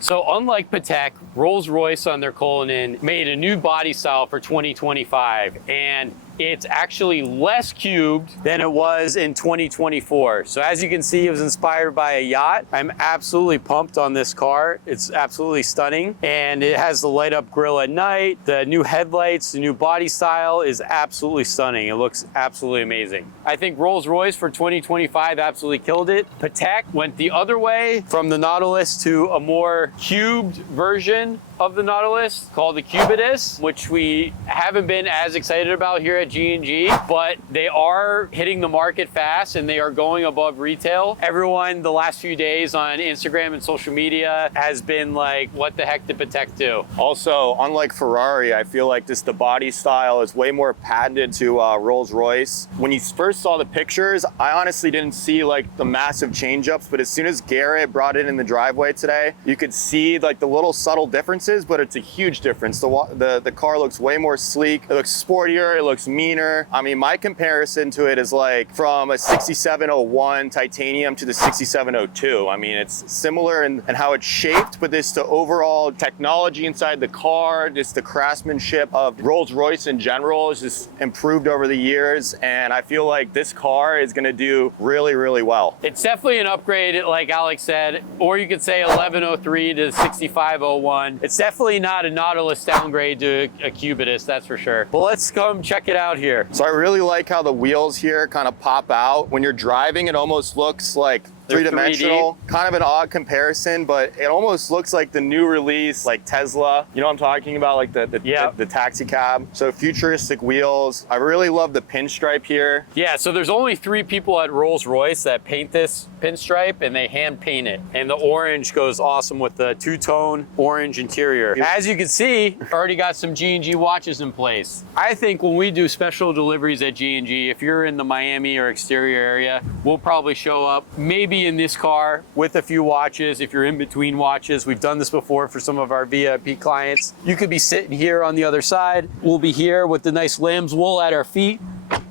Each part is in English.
So unlike Patek, Rolls-Royce on their Cullinan made a new body style for 2025, and it's actually less cubed than it was in 2024. So as you can see, it was inspired by a yacht. I'm absolutely pumped on this car. It's absolutely stunning. And it has the light up grille at night. The new headlights, the new body style is absolutely stunning. It looks absolutely amazing. I think Rolls-Royce for 2025 absolutely killed it. Patek went the other way from the Nautilus to a more cubed version of the Nautilus called the Cubitus, which we haven't been as excited about here at G&G, but they are hitting the market fast and they are going above retail. Everyone the last few days on Instagram and social media has been like, what the heck did Patek do? Also, unlike Ferrari, I feel like the body style is way more patented to Rolls-Royce. When you first saw the pictures, I honestly didn't see like the massive change-ups, but as soon as Garrett brought it in the driveway today, you could see like the little subtle differences, but it's a huge difference. The car looks way more sleek. It looks sportier. It looks meaner. I mean, my comparison to it is like from a 6701 titanium to the 6702. I mean, it's similar in how it's shaped, but this the overall technology inside the car, just the craftsmanship of Rolls-Royce in general is just improved over the years. And I feel like this car is going to do really, really well. It's definitely an upgrade, like Alec said, or you could say 1103 to 6501. It's definitely not a Nautilus downgrade to a Cubitus, that's for sure. But let's come check it out here. So I really like how the wheels here kind of pop out. When you're driving, it almost looks like three-dimensional. Kind of an odd comparison, but it almost looks like the new release, like Tesla. You know what I'm talking about? Like the taxi cab. So futuristic wheels. I really love the pinstripe here. Yeah, so there's only 3 people at Rolls-Royce that paint this pinstripe, and they hand paint it. And the orange goes awesome with the two-tone orange interior. As you can see, already got some G&G watches in place. I think when we do special deliveries at G&G, if you're in the Miami or exterior area, we'll probably show up maybe in this car with a few watches. If you're in between watches, we've done this before for some of our VIP clients. You could be sitting here on the other side. We'll be here with the nice lamb's wool at our feet.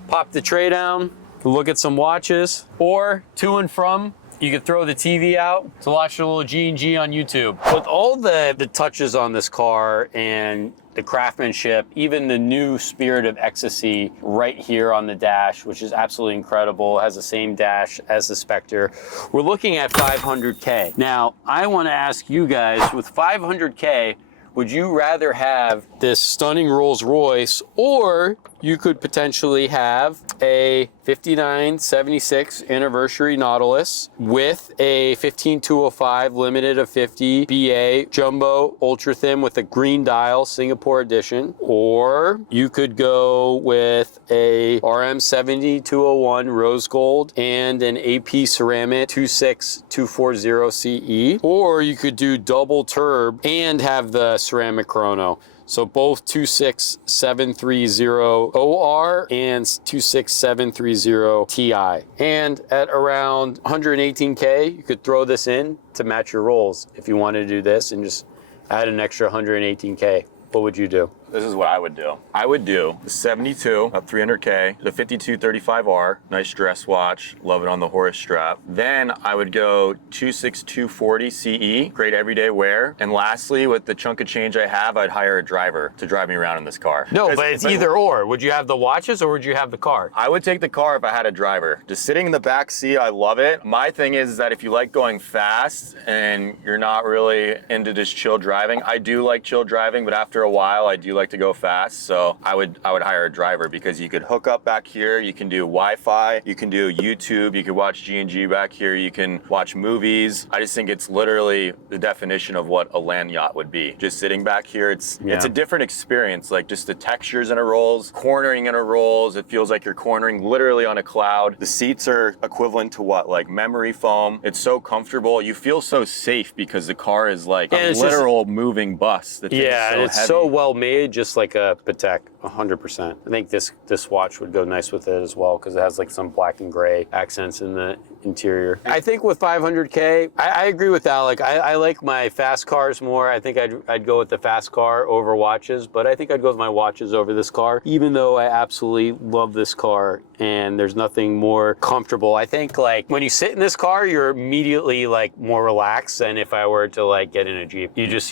Pop the tray down, look at some watches, or to and from, you could throw the TV out to watch a little G&G on YouTube. With all the touches on this car and the craftsmanship, even the new Spirit of Ecstasy right here on the dash, which is absolutely incredible, has the same dash as the Spectre. We're looking at 500K. Now, I want to ask you guys, with 500K, would you rather have this stunning Rolls-Royce, or you could potentially have a 5976 anniversary Nautilus with a 15205 limited of 50 BA jumbo ultra thin with a green dial Singapore edition, or you could go with a RM 70201 rose gold and an AP ceramic 26240 CE, or you could do double turb and have the ceramic chrono. So both 26730 OR and 26730 Ti. And at around 118K, you could throw this in to match your rolls if you wanted to do this and just add an extra 118K. What would you do? This is what I would do. I would do the 72 up 300K, the 5235R, nice dress watch, love it on the Horace strap. Then I would go 26240 CE, great everyday wear. And lastly, with the chunk of change I have, I'd hire a driver to drive me around in this car. No, but it's either or. Would you have the watches or would you have the car? I would take the car if I had a driver. Just sitting in the back seat, I love it. My thing is that if you like going fast and you're not really into just chill driving, I do like chill driving, but after a while, I do like to go fast, so I would hire a driver, because you could hook up back here, you can do Wi-Fi, you can do YouTube, you could watch G&G back here, you can watch movies. I just think it's literally the definition of what a land yacht would be. Just sitting back here, it's a different experience, like just the textures in a Rolls, cornering in a Rolls, it feels like you're cornering literally on a cloud. The seats are equivalent to what, like memory foam. It's so comfortable, you feel so safe because the car is like a literal moving bus. The thing is so it's heavy. so well made, just like a Patek, 100%. I think this watch would go nice with it as well, because it has like some black and gray accents in the interior. I think with 500K, I agree with Alec. I like my fast cars more. I think I'd go with the fast car over watches, but I think I'd go with my watches over this car, even though I absolutely love this car and there's nothing more comfortable. I think like when you sit in this car, you're immediately like more relaxed than if I were to like get in a Jeep. You just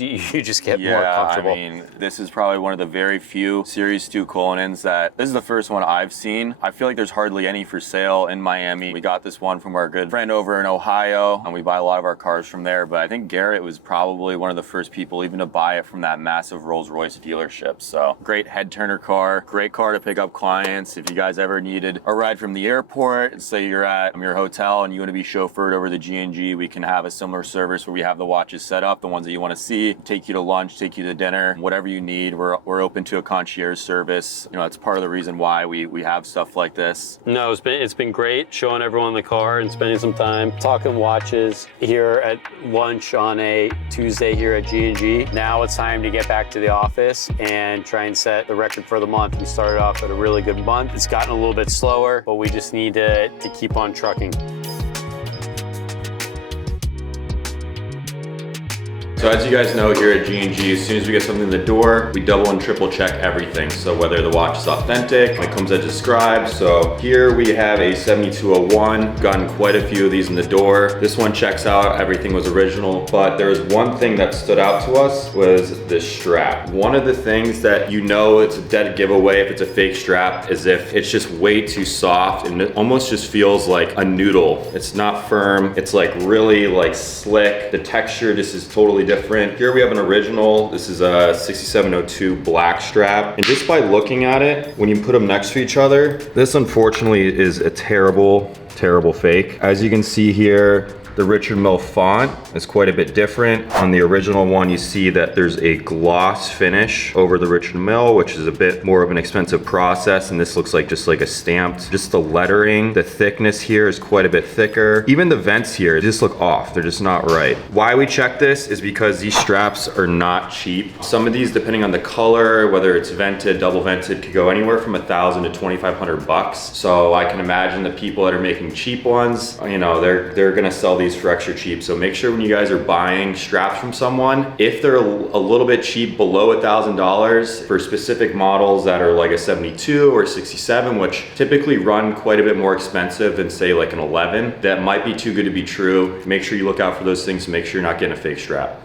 get more comfortable. I mean, this is probably one of the very few Series 2 Cullinans that, this is the first one I've seen. I feel like there's hardly any for sale in Miami. We got this one from our good friend over in Ohio, and we buy a lot of our cars from there, but I think Garrett was probably one of the first people even to buy it from that massive Rolls Royce dealership. So great head turner car, great car to pick up clients. If you guys ever needed a ride from the airport, say you're at your hotel and you want to be chauffeured over to G&G, we can have a similar service where we have the watches set up, the ones that you want to see, take you to lunch, take you to dinner, whatever you need. We're open to a concierge service. You know, it's part of the reason why we have stuff like this. No, it's been great showing everyone the car and spending some time talking watches here at lunch on a Tuesday here at G&G. Now it's time to get back to the office and try and set the record for the month. We started off at a really good month. It's gotten a little bit slower, but we just need to keep on trucking. So as you guys know, here at G&G, as soon as we get something in the door, we double and triple check everything. So whether the watch is authentic, when it comes as described. So here we have a 7201, gotten quite a few of these in the door. This one checks out, everything was original, but there was one thing that stood out to us was this strap. One of the things that you know it's a dead giveaway if it's a fake strap is if it's just way too soft and it almost just feels like a noodle. It's not firm, it's like really like slick. The texture just is totally different. Here we have an original. This is a 6702 black strap. And just by looking at it, when you put them next to each other, this unfortunately is a terrible fake. As you can see here, the Richard Mille font is quite a bit different. On the original one, you see that there's a gloss finish over the Richard Mille, which is a bit more of an expensive process, and this looks like just like a stamped. Just the lettering, the thickness here is quite a bit thicker. Even the vents here just look off. They're just not right. Why we check this is because these straps are not cheap. Some of these, depending on the color, whether it's vented, double vented, could go anywhere from $1,000 to $2,500 bucks. So I can imagine the people that are making cheap ones, you know, they're gonna sell these for extra cheap. So make sure when you guys are buying straps from someone, if they're a little bit cheap, below $1,000 for specific models that are like a 72 or 67, which typically run quite a bit more expensive than say like an 11, that might be too good to be true. Make sure you look out for those things to make sure you're not getting a fake strap.